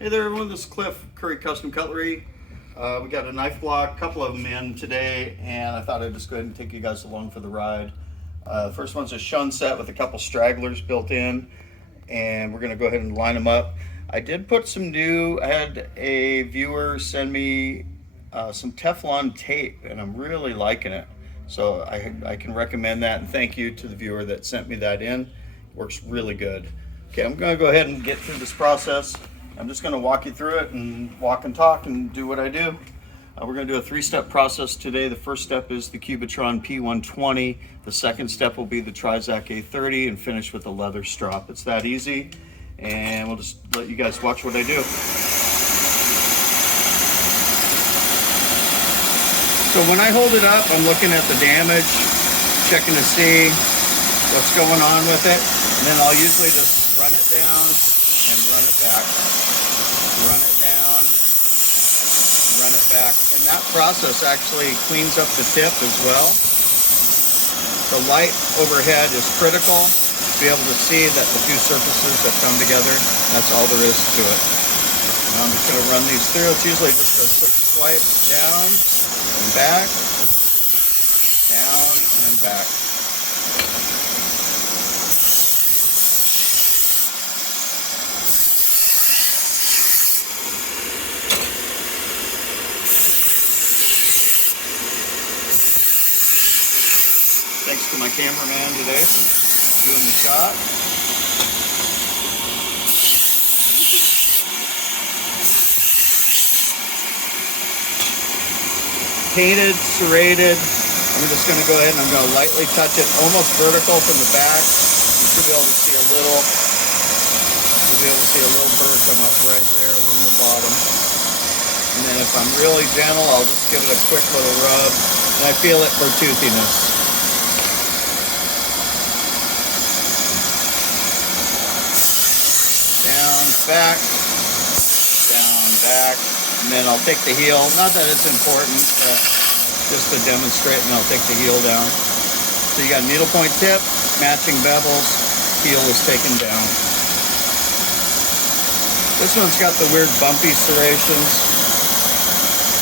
Hey there everyone, this is Cliff, Curry Custom Cutlery. We got a knife block, a couple of them in today, and I thought I'd just go ahead and take you guys along for the ride. The first one's a shun set with a couple stragglers built in, and we're gonna go ahead and line them up. I did put some I had a viewer send me some Teflon tape, and I'm really liking it. So I can recommend that, and thank you to the viewer that sent me that in. Works really good. Okay, I'm gonna go ahead and get through this process. I'm just going to walk you through it and walk and talk and do what I do. We're going to do a three-step process today. The first step is the Cubitron P120. The second step will be the Trizac A30 and finish with the leather strop. It's that easy, and we'll just let you guys watch what I do. So when I hold it up, I'm looking at the damage, checking to see what's going on with it, and then I'll usually just run it down and run it back. Run it down, run it back. And that process actually cleans up the tip as well. The light overhead is critical to be able to see that the two surfaces have come together. That's all there is to it. Now I'm just going to run these through. It's usually just a quick swipe down and back, down and back. Thanks to my cameraman today for doing the shot. Painted, serrated. I'm just going to go ahead and I'm going to lightly touch it almost vertical from the back. You should be able to see a little burr come up right there along the bottom. And then if I'm really gentle, I'll just give it a quick little rub. And I feel it for toothiness. Back, down, back, and then I'll take the heel. Not that it's important, but just to demonstrate, and I'll take the heel down. So you got needlepoint tip, matching bevels, heel is taken down. This one's got the weird bumpy serrations.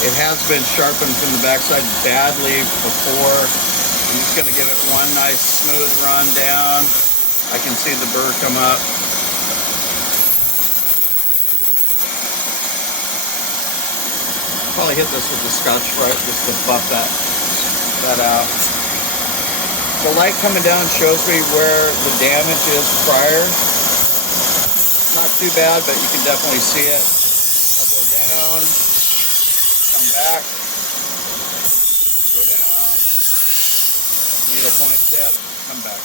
It has been sharpened from the backside badly before. I'm just going to give it one nice smooth run down. I can see the burr come up. Probably hit this with the Scotch-Brite just to buff that out. The light coming down shows me where the damage is prior. Not too bad, but you can definitely see it. I'll go down, come back, go down, needle point tip, come back.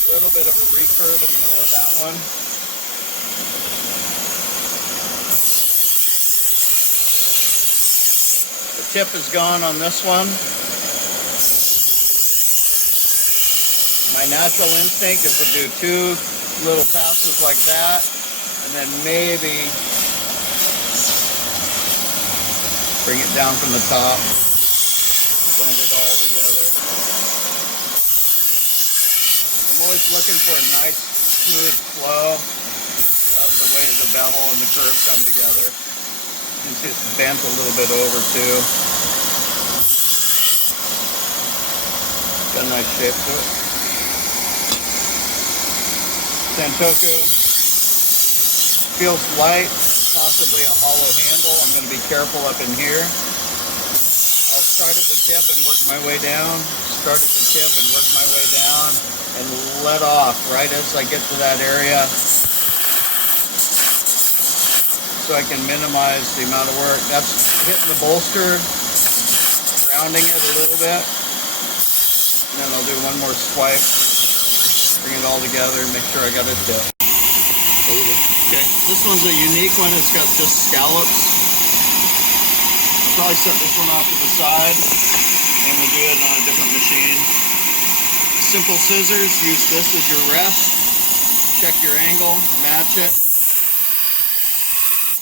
A little bit of a recurve in the middle of that one. The tip is gone on this one. My natural instinct is to do two little passes like that, and then maybe bring it down from the top, blend it all together. I'm always looking for a nice smooth flow of the way the bevel and the curve come together. You can see it's bent a little bit over too. Got a nice shape to it. Santoku feels light, possibly a hollow handle. I'm going to be careful up in here. I'll start at the tip and work my way down. Start at the tip and work my way down. And let off right as I get to that area so I can minimize the amount of work. That's hitting the bolster, rounding it a little bit, and then I'll do one more swipe, bring it all together and make sure I got it tip. Okay, this one's a unique one. It's got just scallops. I'll probably set this one off to the side and we'll do it on a different machine. Simple scissors, use this as your rest. Check your angle, match it.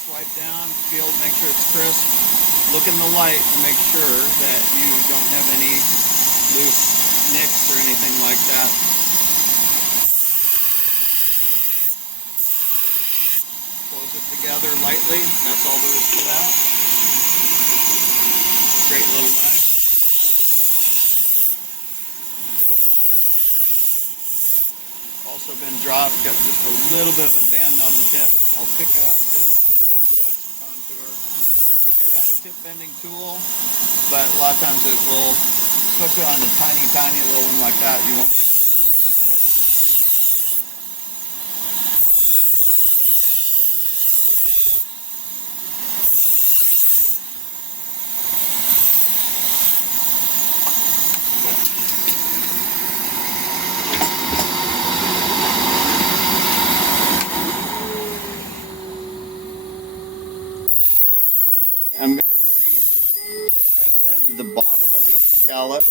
Swipe down, feel, make sure it's crisp. Look in the light to make sure that you don't have any loose nicks or anything like that. Close it together lightly, and that's all there is to that. Great little knife. Also been dropped, got just a little bit of a bend on the tip. I'll pick up just a little bit to match the contour. I do have a tip bending tool, but a lot of times it will, especially on a tiny little one like that, you won't get what you're looking for. I'm going to re-strengthen the bottom of each scallop.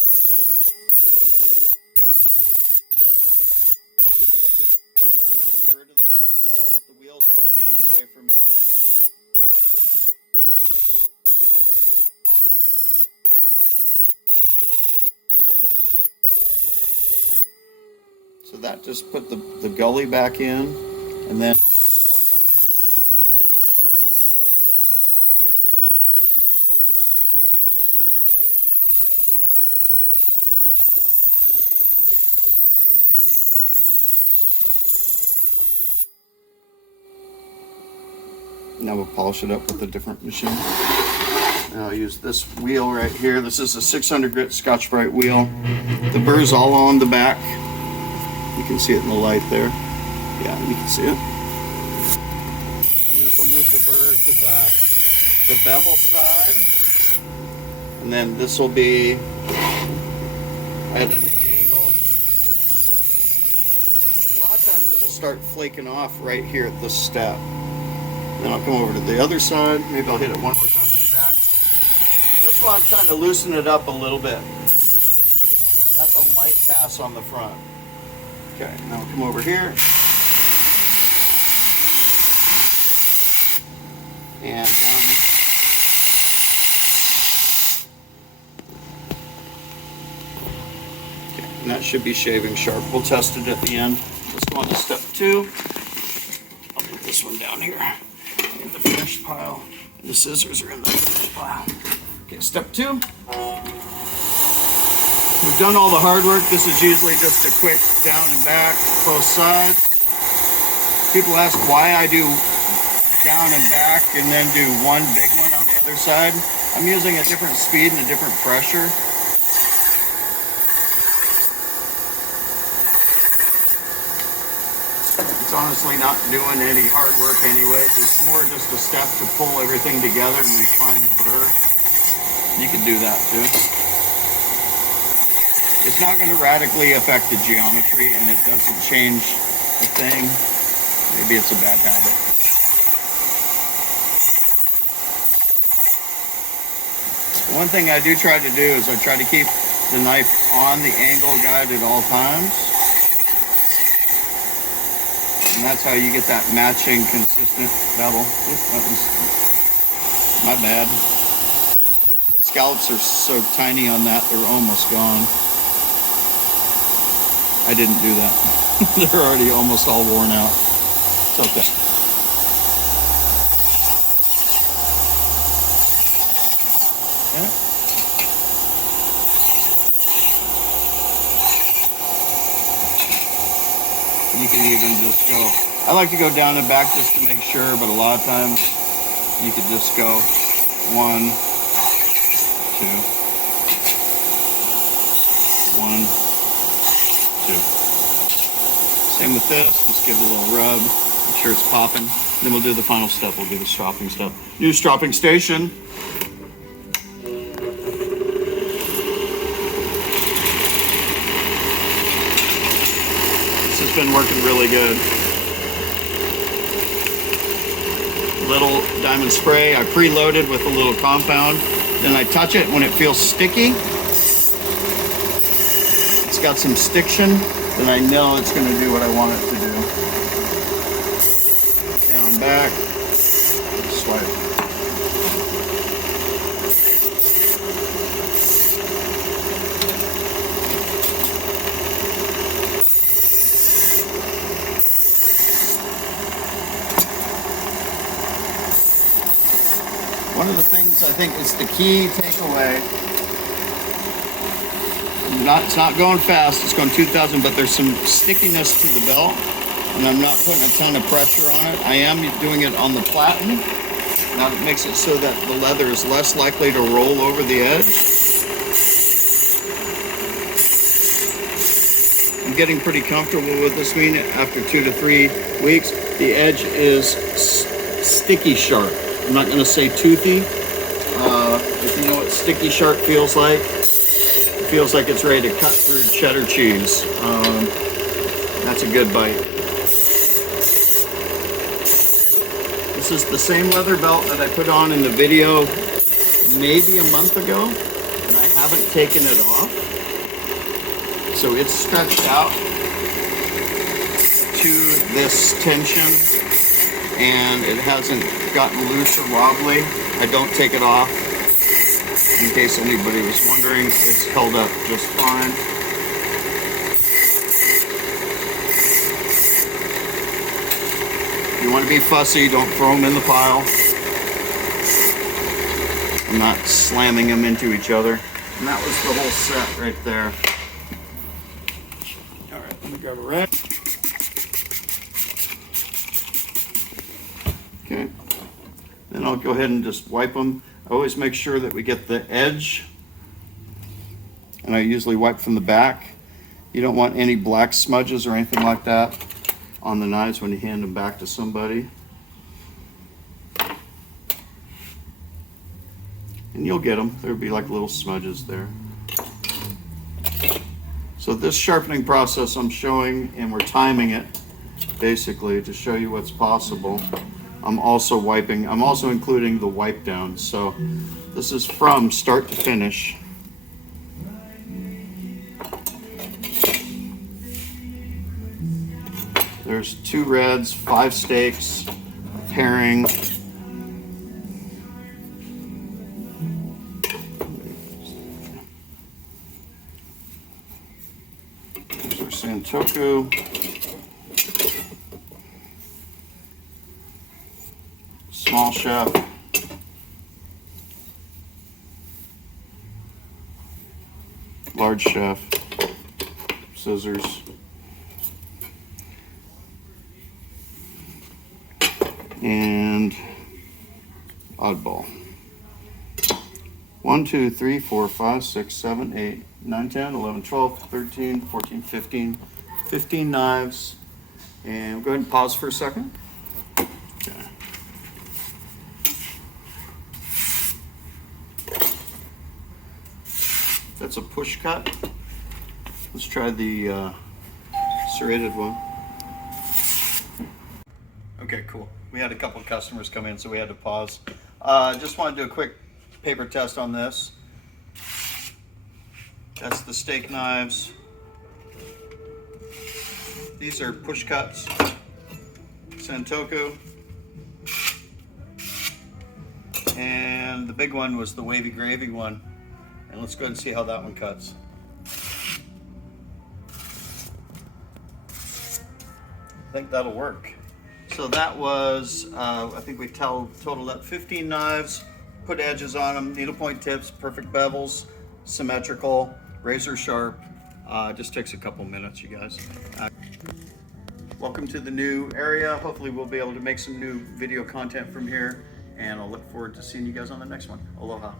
Bring up a burr to the backside. The wheel's rotating away from me. So that just put the gully back in, and then I'll just walk it right around. Now we'll polish it up with a different machine. Now I'll use this wheel right here. This is a 600 grit Scotch-Brite wheel. The burr's all on the back. You can see it in the light there. Yeah, you can see it. And this will move the burr to the bevel side. And then this will be at an angle. A lot of times it'll start flaking off right here at this step. Then I'll come over to the other side. Maybe I'll hit it one more time to the back. This one I'm trying to loosen it up a little bit. That's a light pass on the front. Okay, now I'll come over here. And okay, and that should be shaving sharp. We'll test it at the end. Let's go on to step 2. I'll put this one down here in the finished pile. The scissors are in the finished pile. Okay, step 2. We've done all the hard work. This is usually just a quick down and back, both sides. People ask why I do down and back and then do one big one on the other side. I'm using a different speed and a different pressure. It's honestly not doing any hard work anyway. It's more just a step to pull everything together and refine the burr. You can do that too. It's not going to radically affect the geometry, and it doesn't change a thing. Maybe it's a bad habit. One thing I do try to do is I try to keep the knife on the angle guide at all times. And that's how you get that matching, consistent bevel. Oops, that was my bad. Scallops are so tiny on that, they're almost gone. I didn't do that. They're already almost all worn out. It's okay. Okay. You can even just go, I like to go down and back just to make sure, but a lot of times you could just go 1, 2, 1, 2. Same with this, just give it a little rub, make sure it's popping. Then we'll do the final step, we'll do the stropping step. New stropping station. This has been working really good. Little diamond spray, I preloaded with a little compound. Then I touch it when it feels sticky. It's got some stiction, then I know it's going to do what I want it to do. Down, back, swipe. One of the things I think is the key takeaway, it's not going fast, it's going 2,000, but there's some stickiness to the belt, and I'm not putting a ton of pressure on it. I am doing it on the platen. Now it makes it so that the leather is less likely to roll over the edge. I'm getting pretty comfortable with this meat after 2 to 3 weeks. The edge is sticky sharp. I'm not going to say toothy. If you know what sticky sharp feels like, it feels like it's ready to cut through cheddar cheese. That's a good bite. This is the same leather belt that I put on in the video maybe a month ago, and I haven't taken it off. So it's stretched out to this tension, and it hasn't gotten loose or wobbly. I don't take it off. In case anybody was wondering, it's held up just fine. If you want to be fussy, don't throw them in the pile. I'm not slamming them into each other. And that was the whole set right there. All right, let me grab a rack. Okay. Then I'll go ahead and just wipe them. I always make sure that we get the edge, and I usually wipe from the back. You don't want any black smudges or anything like that on the knives when you hand them back to somebody. And you'll get them. There'll be like little smudges there. So this sharpening process I'm showing, and we're timing it basically to show you what's possible. I'm also including the wipe down. So this is from start to finish. There's 2 reds, 5 steaks, pairing. There's our santoku. Small chef. Large chef. Scissors. And oddball. 1, 2, 3, 4, 5, 6, 7, 8, 9, 10, 11, 12, 13, 14, 15. 15 knives. And we'll go ahead and pause for a second. Okay. That's a push cut. Let's try the serrated one. Okay, cool. We had a couple of customers come in, so we had to pause. Just want to do a quick paper test on this. That's the steak knives. These are push cuts. Santoku. And the big one was the wavy gravy one. And let's go ahead and see how that one cuts. I think that'll work. So that was, I think we totaled up 15 knives, put edges on them, needlepoint tips, perfect bevels, symmetrical, razor sharp. Just takes a couple minutes, you guys. Welcome to the new area. Hopefully we'll be able to make some new video content from here, and I'll look forward to seeing you guys on the next one. Aloha.